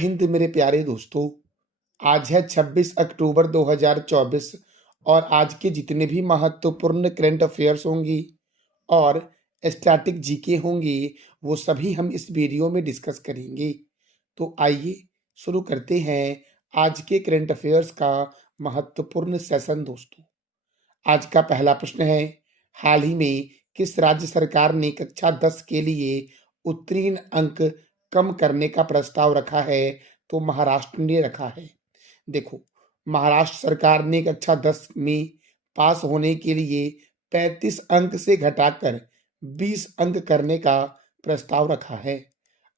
हिंद मेरे प्यारे दोस्तों। आज है 26 अक्टूबर 2024 और आज के जितने भी महत्वपूर्ण करंट अफेयर्स होंगी और स्टैटिक जीके होंगी वो सभी हम इस वीडियो में डिस्कस करेंगे। तो आइए शुरू करते हैं आज के करंट अफेयर्स का महत्वपूर्ण सेशन दोस्तों। आज का पहला प्रश्न है, हाल ही में किस राज्य सरकार ने कक्षा 10 के लिए उत्तीर्ण अंक कम करने का प्रस्ताव रखा है? तो महाराष्ट्र ने रखा है। देखो, महाराष्ट्र सरकार ने कक्षा 10 में पास होने के लिए 35 अंक से घटाकर 20 अंक करने का प्रस्ताव रखा है।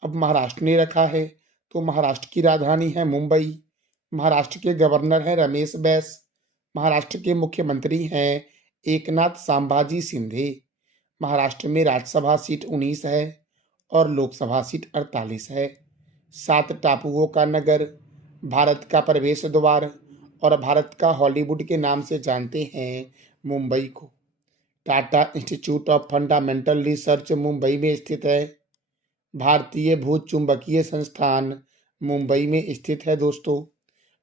अब महाराष्ट्र ने रखा है तो महाराष्ट्र की राजधानी है मुंबई। महाराष्ट्र के गवर्नर हैं रमेश बैस। महाराष्ट्र के मुख्यमंत्री हैं एकनाथ संभाजी शिंदे। महाराष्ट्र में राज्यसभा सीट 19 है और लोकसभा सीट 48 है। 7 टापुओं का नगर, भारत का प्रवेश द्वार और भारत का हॉलीवुड के नाम से जानते हैं मुंबई को। Tata institute of fundamental research Mumbai में स्थित है। भारतीय भूचुंबकीय संस्थान मुंबई में स्थित है दोस्तों।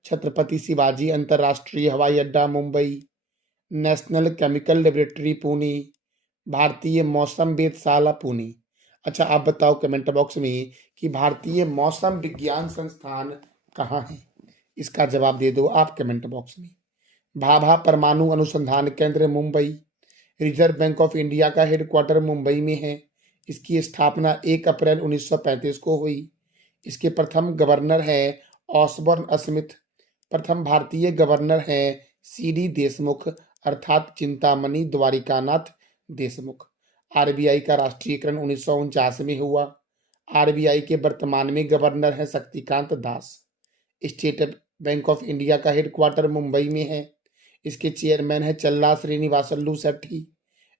छत्रपति शिवाजी अंतर्राष्ट्रीय हवाई अड्डा Mumbai. National chemical laboratory Pune. भारतीय मौसम वेधशाला पुणे। अच्छा, आप बताओ कमेंट बॉक्स में कि भारतीय मौसम विज्ञान संस्थान कहाँ है? इसका जवाब दे दो आप कमेंट बॉक्स में। भाभा परमाणु अनुसंधान केंद्र Mumbai. Reserve bank of India का हेडक्वार्टर मुंबई में है। इसकी स्थापना 1 अप्रैल 1935 को हुई। इसके प्रथम गवर्नर है ऑसबॉर्न स्मिथ। प्रथम भारतीय गवर्नर हैं सीडी देशमुख अर्थात चिंतामणि द्वारिकानाथ देशमुख। आरबीआई का राष्ट्रीयकरण 1949 में हुआ। आरबीआई के वर्तमान में गवर्नर हैं Shaktikanta Das. State bank of India का हेडक्वार्टर मुंबई में है। इसके चेयरमैन है चल्ला श्रीनिवासल्लू सेठी।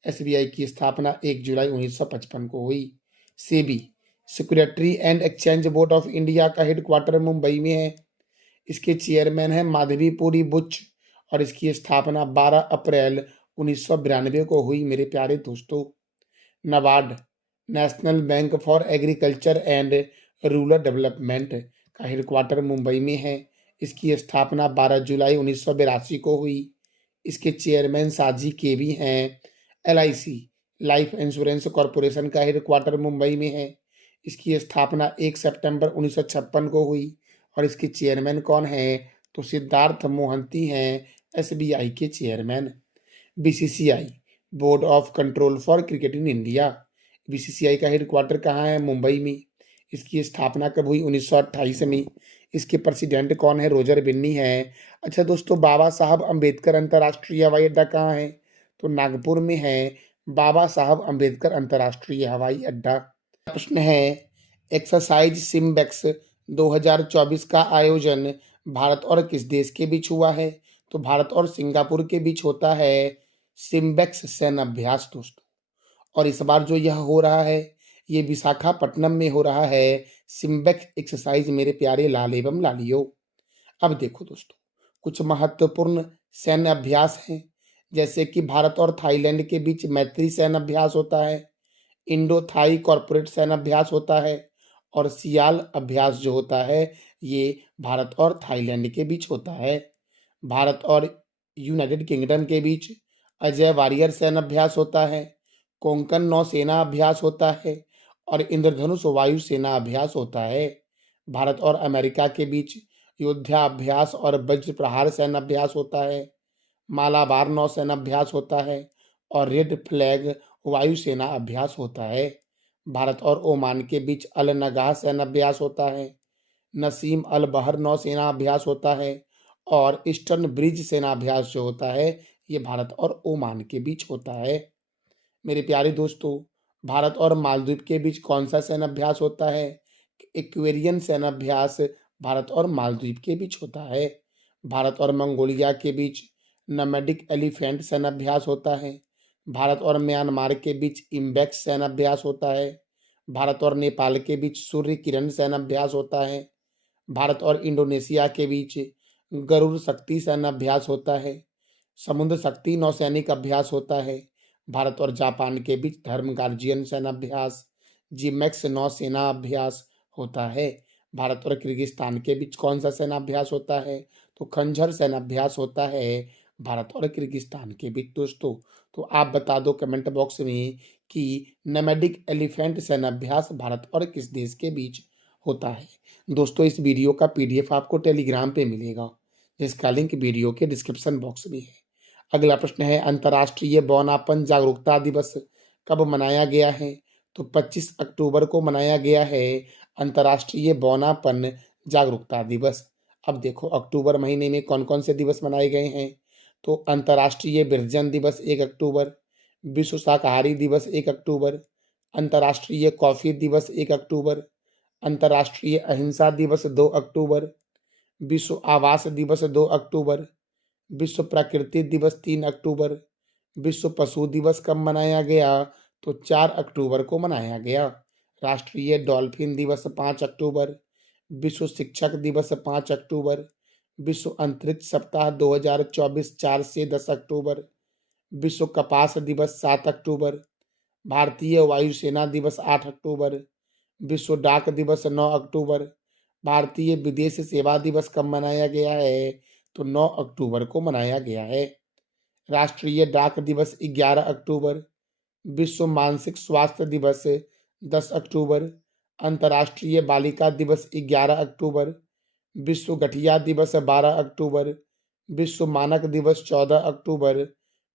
एसबीआई की स्थापना 1 जुलाई 1955 को हुई। SEBI security and exchange board of India का हेडक्वार्टर मुंबई में है। इसके चेयरमैन हैं माधवीपुरी बुच और इसकी स्थापना 12 अप्रैल 1992 को हुई मेरे प्यारे दोस्तों। NABARD national bank for agriculture and rural development का हेडक्वार्टर मुंबई में है। इसकी स्थापना 12 जुलाई 1982 को हुई। इसके चेयरमैन साजी के भी हैं। एलआईसी लाइफ इंश्योरेंस कॉरपोरेशन का हेडक्वार्टर मुंबई में है। इसकी स्थापना 1 सितंबर 1956 को हुई और इसके चेयरमैन कौन हैं? तो सिद्धार्थ मोहंती हैं एसबीआई के chairman. BCCI board of control for cricket in India. BCCI का हेडक्वार्टर कहाँ है? मुंबई में। इसकी स्थापना कब हुई? 1928 में। इसके प्रेसिडेंट कौन है? रोजर बिन्नी हैं। अच्छा दोस्तों, बाबा साहब अम्बेडकर अंतर्राष्ट्रीय हवाई अड्डा कहाँ है? तो नागपुर में है बाबा साहब अम्बेडकर अंतर्राष्ट्रीय हवाई अड्डा। प्रश्न है, एक्सरसाइज सिम्बेक्स 2024 का आयोजन भारत और किस देश के बीच हुआ है? तो भारत और सिंगापुर के बीच होता है सिम्बेक्स सैन्य अभ्यास दोस्तों। और इस बार जो यह हो रहा है ये विशाखापट्टनम में हो रहा है सिम्बेक्स एक्सरसाइज मेरे प्यारे लाल एवं लालियो। अब देखो दोस्तों, कुछ महत्वपूर्ण सैन्य अभ्यास हैं जैसे कि भारत और थाईलैंड के बीच मैत्री सैन्य अभ्यास होता है। इंडो थाई कॉर्पोरेट सैन्य अभ्यास होता है और सियाल अभ्यास जो होता है ये भारत और थाईलैंड के बीच होता है। भारत और यूनाइटेड किंगडम के बीच अजय वारियर सैन्य अभ्यास होता है। कोंकण नौसेना अभ्यास होता है और इंद्रधनुष वायु सेना अभ्यास होता है। भारत और अमेरिका के बीच योद्धा अभ्यास और वज्र प्रहार सैन्य अभ्यास होता है। मालाबार नौसेना अभ्यास होता है और रेड फ्लैग वायुसेना अभ्यास होता है। भारत और ओमान के बीच अल नगाह सैन्य अभ्यास होता है। नसीम अल बहर नौसेना अभ्यास होता है और ईस्टर्न ब्रिज सेना अभ्यास जो होता है ये भारत और ओमान के बीच होता है। मेरे प्यारे दोस्तों, भारत और मालदीव के बीच कौन सा सैन्य अभ्यास होता है? इक्वेरियन सैन्य अभ्यास भारत और मालदीव के बीच होता है। भारत और मंगोलिया के बीच नोमैडिक एलिफेंट सैन्य अभ्यास होता है। भारत और म्यांमार के बीच इम्बेक्स सैन्य अभ्यास होता है। भारत और नेपाल के बीच सूर्य किरण सैन्य अभ्यास होता है। भारत और इंडोनेशिया के बीच गरुड़ शक्ति सैन्य अभ्यास होता है। समुद्र शक्ति नौसैनिक अभ्यास होता है। भारत और जापान के बीच धर्म गार्जियन सैन्य अभ्यास जिमैक्स नौसेना अभ्यास होता है। भारत और किर्गिस्तान के बीच कौन सा सेनाभ्यास होता है? तो खंजर सेनाभ्यास होता है भारत और किर्गिस्तान के बीच दोस्तों। तो आप बता दो कमेंट बॉक्स में कि नोमैडिक एलिफेंट सेनाभ्यास भारत और किस देश के बीच होता है। दोस्तों इस वीडियो का पीडीएफ आपको टेलीग्राम पे मिलेगा, जिसका लिंक वीडियो के डिस्क्रिप्शन बॉक्स में है। अगला प्रश्न है, अंतर्राष्ट्रीय बौनापन जागरूकता दिवस कब मनाया गया है? तो 25 अक्टूबर को मनाया गया है अंतर्राष्ट्रीय बौनापन जागरूकता दिवस। अब देखो अक्टूबर महीने में कौन कौन से दिवस मनाए गए हैं। तो अंतर्राष्ट्रीय विरजन दिवस 1 अक्टूबर, विश्व शाकाहारी दिवस 1 अक्टूबर, अंतर्राष्ट्रीय कॉफी दिवस 1 अक्टूबर, अंतर्राष्ट्रीय अहिंसा दिवस 2 अक्टूबर, विश्व आवास दिवस 2 अक्टूबर, विश्व प्रकृति दिवस 3 अक्टूबर, विश्व पशु दिवस कब मनाया गया? तो 4 अक्टूबर को मनाया गया। राष्ट्रीय डॉल्फिन दिवस 5 अक्टूबर, विश्व शिक्षक दिवस 5 अक्टूबर, विश्व अंतरिक्ष सप्ताह 2024 4 से 10 अक्टूबर, विश्व कपास दिवस 7 अक्टूबर, भारतीय वायुसेना दिवस 8 अक्टूबर, विश्व डाक दिवस 9 अक्टूबर, भारतीय विदेश सेवा दिवस कब मनाया गया है? तो 9 अक्टूबर को मनाया गया है। राष्ट्रीय डाक दिवस 11 अक्टूबर, विश्व मानसिक स्वास्थ्य दिवस 10 अक्टूबर, अंतर्राष्ट्रीय बालिका दिवस 11 अक्टूबर, विश्व गठिया दिवस 12 अक्टूबर, विश्व मानक दिवस 14 अक्टूबर,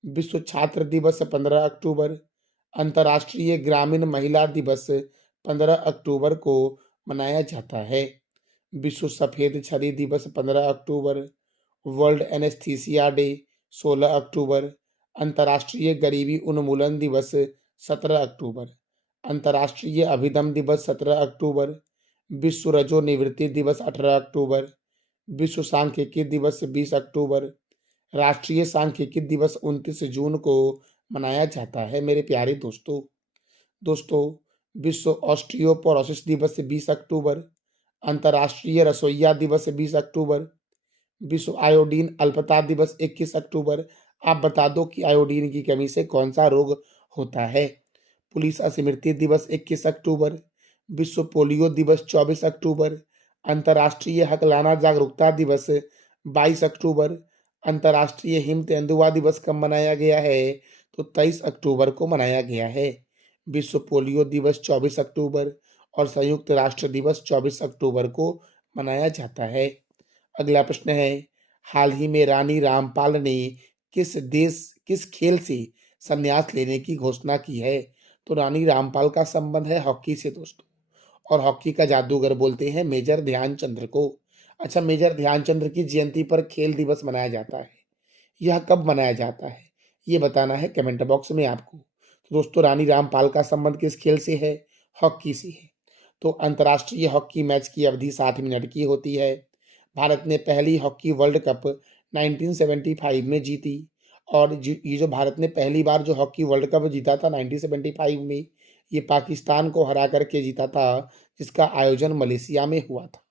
विश्व छात्र दिवस 15 अक्टूबर, अंतर्राष्ट्रीय ग्रामीण महिला दिवस 15 अक्टूबर को मनाया जाता है। विश्व सफेद छड़ी दिवस 15 अक्टूबर, वर्ल्ड एनेस्थीसिया डे 16 अक्टूबर, अंतर्राष्ट्रीय गरीबी उन्मूलन दिवस 17 अक्टूबर, अंतर्राष्ट्रीय अभिदम दिवस 17 अक्टूबर, विश्व रजो निवृत्ति दिवस 18 अक्टूबर, विश्व सांख्यिकी दिवस 20 अक्टूबर, राष्ट्रीय सांख्यिकी दिवस 29 जून को मनाया जाता है मेरे प्यारे दोस्तों। विश्व ऑस्टियोपोरोसिस दिवस 20 अक्टूबर, अंतर्राष्ट्रीय रसोइया दिवस 20 अक्टूबर, विश्व आयोडीन अल्पता दिवस 21 अक्टूबर। आप बता दो कि आयोडीन की कमी से कौन सा रोग होता है। पुलिस स्मृति दिवस 21 अक्टूबर, विश्व पोलियो दिवस 24 अक्टूबर, अंतर्राष्ट्रीय हकलाना जागरूकता दिवस 22 अक्टूबर, अंतर्राष्ट्रीय हिम तेंदुआ दिवस कब मनाया गया है? तो 23 अक्टूबर को मनाया गया है। विश्व पोलियो दिवस 24 अक्टूबर और संयुक्त राष्ट्र दिवस 24 अक्टूबर को मनाया जाता है। अगला प्रश्न है, हाल ही में रानी रामपाल ने किस खेल से संन्यास लेने की घोषणा की है? तो रानी रामपाल का संबंध है हॉकी से दोस्तों, और हॉकी का जादूगर बोलते हैं मेजर ध्यानचंद्र को। अच्छा, मेजर ध्यानचंद्र की जयंती पर खेल दिवस मनाया जाता है। यह कब मनाया जाता है ये बताना है कमेंट बॉक्स में आपको। तो दोस्तों रानी रामपाल का संबंध किस खेल से है? हॉकी से है। तो अंतर्राष्ट्रीय हॉकी मैच की अवधि 60 मिनट की होती है। भारत ने पहली हॉकी वर्ल्ड कप 1975 में जीती, और ये जो भारत ने पहली बार जो हॉकी वर्ल्ड कप जीता था 1975 में, ये पाकिस्तान को हरा करके जीता था, जिसका आयोजन मलेशिया में हुआ था।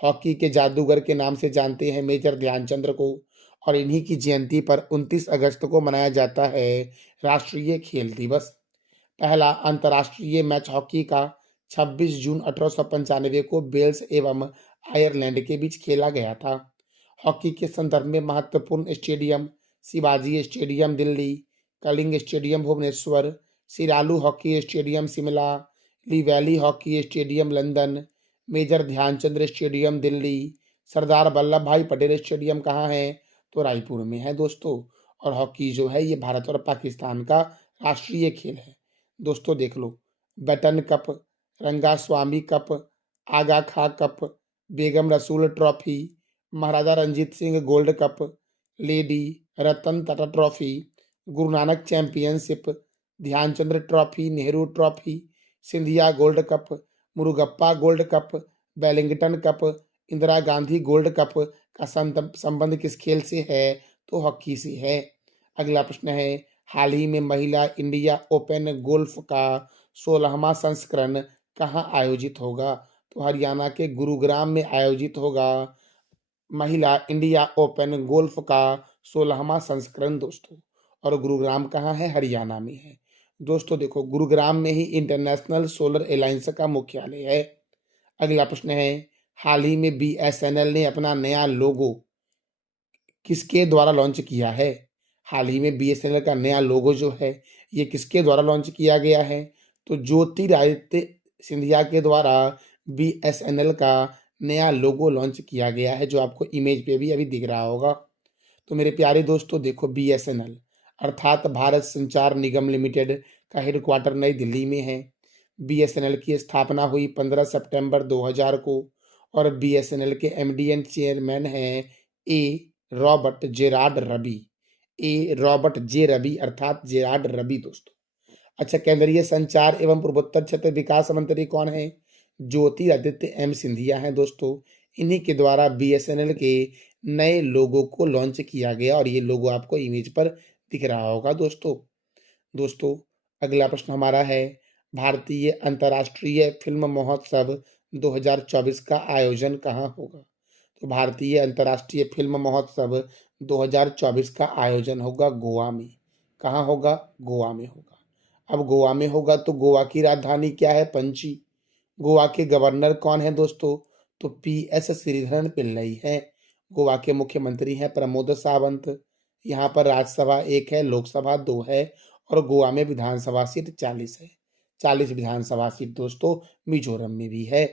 हॉकी के जादूगर के नाम से जानते हैं मेजर ध्यानचंद्र को, और इन्हीं की जयंती पर 29 अगस्त को मनाया जाता है राष्ट्रीय खेल दिवस। पहला अंतर्राष्ट्रीय मैच हॉकी का 26 जून 1895 को वेल्स एवं आयरलैंड के बीच खेला गया था। हॉकी के संदर्भ में महत्वपूर्ण stadium Shivaji stadium Delhi, Kalinga stadium Bhubaneswar, सिरालू hockey stadium Shimla, Lee Valley hockey stadium London, major Dhyanchandra stadium Delhi, Sardar Vallabh bhai Patel stadium कहाँ है? तो रायपुर में है दोस्तों। और हॉकी जो है ये भारत और पाकिस्तान का राष्ट्रीय खेल है। दोस्तों देख लो, Beighton cup, Rangaswamy cup, Aga Khan cup, Begum Rasul trophy, Maharaja Ranjit Singh gold cup, lady Ratan Tata trophy, Guru Nanak championship, Dhyanchandra trophy, Nehru trophy, Scindia gold cup, Murugappa gold cup, Wellington cup, Indira Gandhi gold cup का संबंध किस खेल से है? तो हॉकी से है। अगला प्रश्न है, हाल ही में महिला इंडिया ओपन गोल्फ का 16वां संस्करण कहाँ आयोजित होगा? तो हरियाणा के गुरुग्राम में आयोजित होगा महिला इंडिया ओपन गोल्फ का 16वां संस्करण दोस्तों। और गुरुग्राम कहाँ है? हरियाणा में है दोस्तों। देखो गुरुग्राम में ही इंटरनेशनल सोलर अलायंस का मुख्यालय है। अगला प्रश्न है, हाल ही में बीएसएनएल ने अपना नया लोगो किसके द्वारा लॉन्च किया है? हाल ही में बीएसएनएल का नया लोगो जो है, ये किसके द्वारा लॉन्च किया गया है? तो ज्योतिरादित्य सिंधिया के द्वारा बीएसएनएल का नया लोगो लॉन्च किया गया है, जो आपको इमेज पे भी अभी दिख रहा होगा। तो मेरे प्यारे दोस्तों देखो, बीएसएनएल अर्थात भारत संचार निगम लिमिटेड का हेडक्वार्टर नई दिल्ली में है। बीएसएनएल की स्थापना हुई 15 सितंबर 2000 को और बीएसएनएल के एमडी एंड चेयरमैन हैं रॉबर्ट जेरार्ड रबी। रॉबर्ट जे रबी अर्थात जेरार्ड रबी दोस्तों। अच्छा, केंद्रीय संचार एवं पूर्वोत्तर क्षेत्र विकास मंत्री कौन है? ज्योतिरादित्य एम सिंधिया हैं दोस्तों। इन्हीं के द्वारा बीएसएनएल के नए लोगो को लॉन्च किया गया और ये लोगो आपको इमेज पर दिख रहा होगा दोस्तों। दोस्तों अगला प्रश्न हमारा है, भारतीय अंतर्राष्ट्रीय फिल्म महोत्सव 2024 का आयोजन कहाँ होगा? तो भारतीय अंतर्राष्ट्रीय फिल्म महोत्सव 2024 का आयोजन होगा गोवा में। कहाँ होगा? गोवा में होगा। अब गोवा में होगा तो गोवा की राजधानी क्या है? पणजी। गोवा के गवर्नर कौन है दोस्तों? तो पीएस श्रीधरन पिल्लई है। गोवा के मुख्यमंत्री हैं प्रमोद सावंत। यहाँ पर राज्यसभा 1 है, लोकसभा 2 है और गोवा में विधानसभा सीट 40 है। 40 विधानसभा सीट दोस्तों मिजोरम में भी है।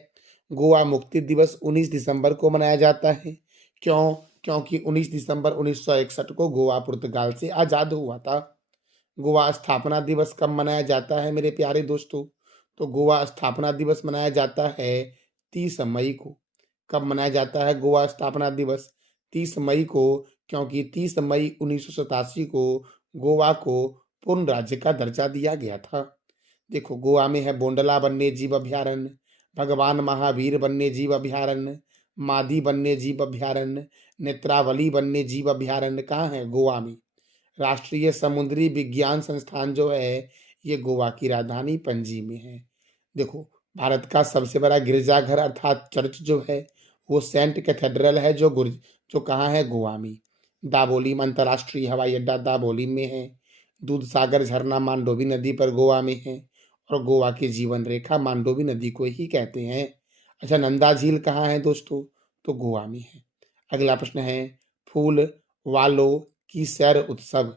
गोवा मुक्ति दिवस 19 दिसंबर को मनाया जाता है। क्यों? क्योंकि 19 दिसंबर 1961 को गोवा पुर्तगाल से आजाद हुआ था। गोवा स्थापना दिवस कब मनाया जाता है मेरे प्यारे दोस्तों? तो गोवा स्थापना दिवस मनाया जाता है 30 मई को। कब मनाया जाता है गोवा स्थापना दिवस? 30 मई को, क्योंकि 30 मई 1987 को गोवा को पूर्ण राज्य का दर्जा दिया गया था। देखो, गोवा में है बोंडला वन्य जीव अभयारण्य, भगवान महावीर वन्य जीव अभयारण्य, मादी वन्य जीव अभयारण्य, नेत्रावली वन्य जीव अभयारण्य कहाँ है? गोवा में। राष्ट्रीय समुद्री विज्ञान संस्थान जो है, ये गोवा की राजधानी पणजी में है। देखो, भारत का सबसे बड़ा गिरजाघर अर्थात चर्च जो है, वो सेंट कैथेड्रल है, जो कहाँ है? गोवा में। दाबोलिम अंतर्राष्ट्रीय हवाई अड्डा दाबोलिम में है। दूध सागर झरना मांडोवी नदी पर गोवा में है और गोवा की जीवन रेखा मांडोवी नदी को ही कहते हैं। अच्छा, नंदा झील कहाँ है दोस्तों? तो गोवा में है। अगला प्रश्न है, फूल वालों की सैर उत्सव।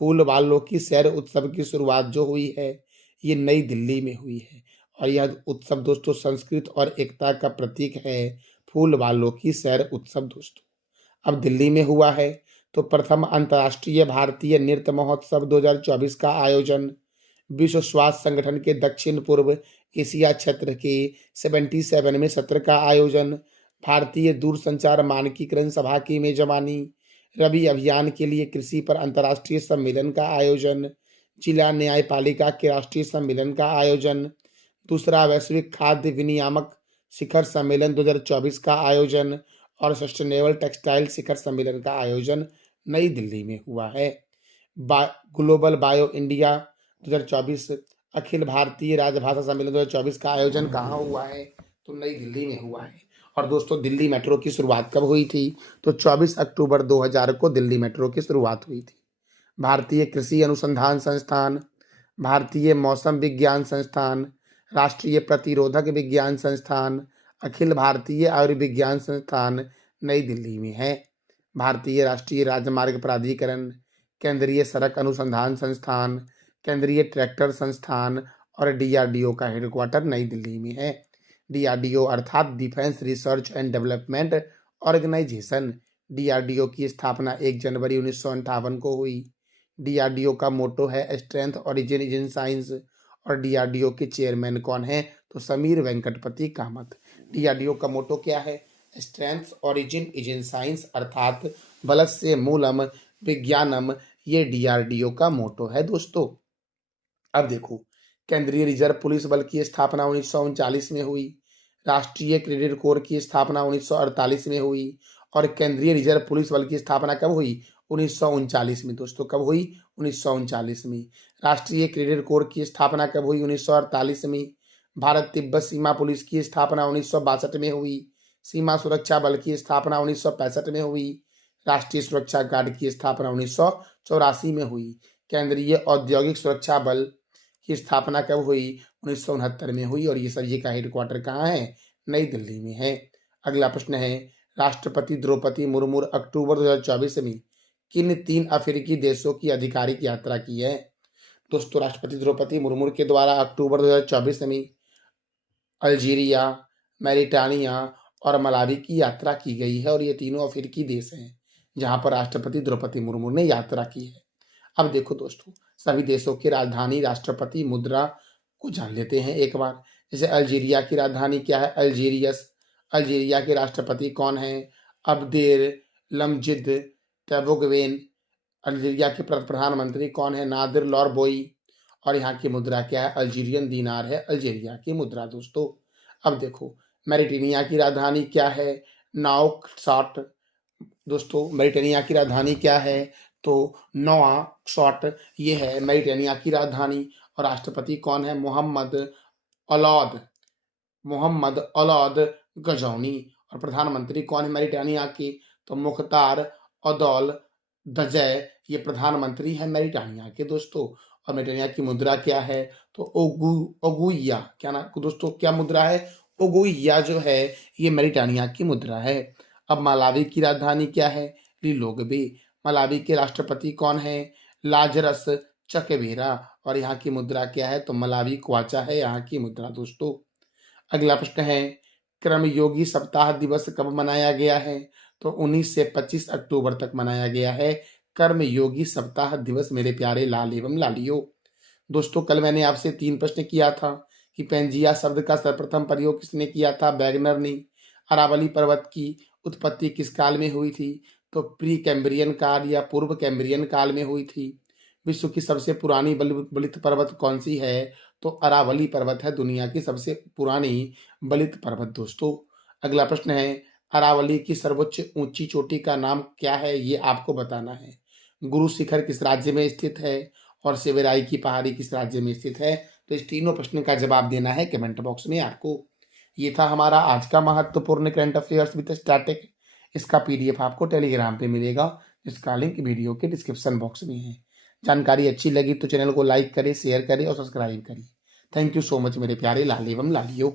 फूल वालों की सैर उत्सव की शुरुआत जो हुई है, ये नई दिल्ली में हुई है और यह उत्सव दोस्तों संस्कृत और एकता का प्रतीक है। फूल वालों की सैर उत्सव दोस्तों अब दिल्ली में हुआ है। तो प्रथम अंतर्राष्ट्रीय भारतीय नृत्य महोत्सव 2024 का आयोजन विश्व स्वास्थ्य संगठन के दक्षिण पूर्व एशिया क्षेत्र के 77वें सत्र का आयोजन, भारतीय दूरसंचार मानकीकरण सभा की मेजबानी, रबी अभियान के लिए कृषि पर अंतर्राष्ट्रीय सम्मेलन का आयोजन, जिला न्यायपालिका के राष्ट्रीय सम्मेलन का आयोजन, दूसरा वैश्विक खाद्य विनियामक शिखर सम्मेलन 2024 का आयोजन और सस्टेनेबल टेक्सटाइल शिखर सम्मेलन का आयोजन नई दिल्ली में हुआ है। Global bio India 2024 Akhil Bharatiya राजभाषा सम्मेलन 2024 का आयोजन कहाँ हुआ है? तो नई दिल्ली में हुआ है। और दोस्तों दिल्ली मेट्रो की शुरुआत कब हुई थी? तो 24 अक्टूबर 2000 को दिल्ली मेट्रो की शुरुआत हुई थी। भारतीय कृषि अनुसंधान संस्थान, भारतीय मौसम विज्ञान संस्थान, राष्ट्रीय प्रतिरोधक विज्ञान संस्थान, अखिल भारतीय आयुर्विज्ञान संस्थान नई दिल्ली में है। भारतीय राष्ट्रीय राजमार्ग प्राधिकरण, केंद्रीय सड़क अनुसंधान संस्थान, केंद्रीय ट्रैक्टर संस्थान और डीआरडीओ का हेडक्वार्टर नई दिल्ली में है। डीआरडीओ अर्थात defence research and development organisation. DRDO की स्थापना 1 जनवरी 1958 को हुई। डीआरडीओ का मोटो है strength origin is in science और डीआरडीओ के चेयरमैन कौन है? तो समीर वेंकटपति कामत। डीआरडीओ का मोटो क्या है? Strength origin is in science अर्थात बलस्य मूलम विज्ञानम, ये डीआरडीओ का मोटो है दोस्तों। अब देखो, केंद्रीय रिजर्व पुलिस बल की स्थापना 1939 में हुई, राष्ट्रीय क्रेडिट कोर की स्थापना 1948 में हुई और केंद्रीय रिजर्व पुलिस बल की स्थापना कब हुई? 1939 में दोस्तों। कब हुई? 1939 में। राष्ट्रीय क्रेडिट कोर की स्थापना कब हुई? 1948 में। भारत तिब्बत सीमा पुलिस की स्थापना 1962 में हुई। सीमा सुरक्षा बल की स्थापना 1965 में हुई। राष्ट्रीय सुरक्षा गार्ड की स्थापना 1984 में हुई। केंद्रीय औद्योगिक सुरक्षा बल की स्थापना कब हुई? 1969 में हुई और ये सभी का हेडक्वार्टर कहाँ है? नई दिल्ली में है। अगला प्रश्न है, राष्ट्रपति द्रौपदी मुर्मू अक्टूबर 2024 में किन 3 अफ्रीकी देशों की आधिकारिक यात्रा की है? दोस्तों, राष्ट्रपति द्रौपदी मुर्मू के द्वारा अक्टूबर 2024 में अल्जीरिया, मैरिटानिया और मलावी की यात्रा की गई है और ये तीनों अफ्रीकी देश हैं जहां पर राष्ट्रपति द्रौपदी मुर्मू ने यात्रा की है। अब देखो दोस्तों, सभी देशों की राजधानी, राष्ट्रपति मुद्रा को जान लेते हैं एक बार। जैसे अल्जीरिया की राजधानी क्या है? अल्जीरियस। अल्जीरिया के राष्ट्रपति कौन है? अब्देल लमजिद तैबोगवेन। अल्जीरिया के प्रधानमंत्री कौन है? नादिर लौरबोई। और यहाँ की मुद्रा क्या है? अल्जीरियन दीनार है अल्जीरिया की मुद्रा दोस्तों। अब देखो, मैरिटानिया की राजधानी क्या है? नाउक्सॉट। दोस्तों, मैरिटानिया की राजधानी क्या है? तो नोआक्सॉट ये है मैरिटानिया की राजधानी। और राष्ट्रपति कौन है? मोहम्मद औलाद गजौनी। और प्रधानमंत्री कौन है मैरिटानिया की? तो मुख्तार अदौल दजय ये प्रधानमंत्री है मैरिटानिया के दोस्तों। और मैरिटानिया की मुद्रा क्या है? तो ओगुइया। क्या ना दोस्तों, क्या मुद्रा है? ओगुइया जो है ये मैरिटानिया की मुद्रा है। अब मलावी की राजधानी क्या है? लिलोंगवे। मलावी के राष्ट्रपति कौन है? Lazarus Chakwera. और यहाँ की मुद्रा क्या है? तो मलावी क्वाचा है यहाँ की मुद्रा दोस्तों। अगला प्रश्न है, कर्मयोगी सप्ताह दिवस कब मनाया गया है? तो 19 से 25 अक्टूबर तक मनाया गया है कर्मयोगी सप्ताह दिवस मेरे प्यारे लाल एवं लालियों। दोस्तों, कल मैंने आपसे 3 प्रश्न किया था कि पेंजिया शब्द का सर्वप्रथम प्रयोग किसने किया था? वैगनर ने। अरावली पर्वत की उत्पत्ति किस काल में हुई थी? तो प्री कैम्ब्रियन काल या पूर्व कैम्ब्रियन काल में हुई थी। विश्व की सबसे पुरानी बलित पर्वत कौन सी है? तो अरावली पर्वत है दुनिया की सबसे पुरानी बलित पर्वत दोस्तों। अगला प्रश्न है, अरावली की सर्वोच्च ऊंची चोटी का नाम क्या है? ये आपको बताना है। गुरु शिखर किस राज्य में स्थित है? और सेवेराई की पहाड़ी किस राज्य में स्थित है? तो इस तीनों प्रश्न का जवाब देना है कमेंट बॉक्स में आपको। ये था हमारा आज का महत्वपूर्ण करंट अफेयर्स विद स्टैटिक। इसका पीडीएफ आपको टेलीग्राम पे मिलेगा, जिसका लिंक वीडियो के डिस्क्रिप्शन बॉक्स में है। जानकारी अच्छी लगी तो चैनल को लाइक करें, शेयर करें और सब्सक्राइब करें। थैंक यू सो मच मेरे प्यारे लाल एवं लालियों।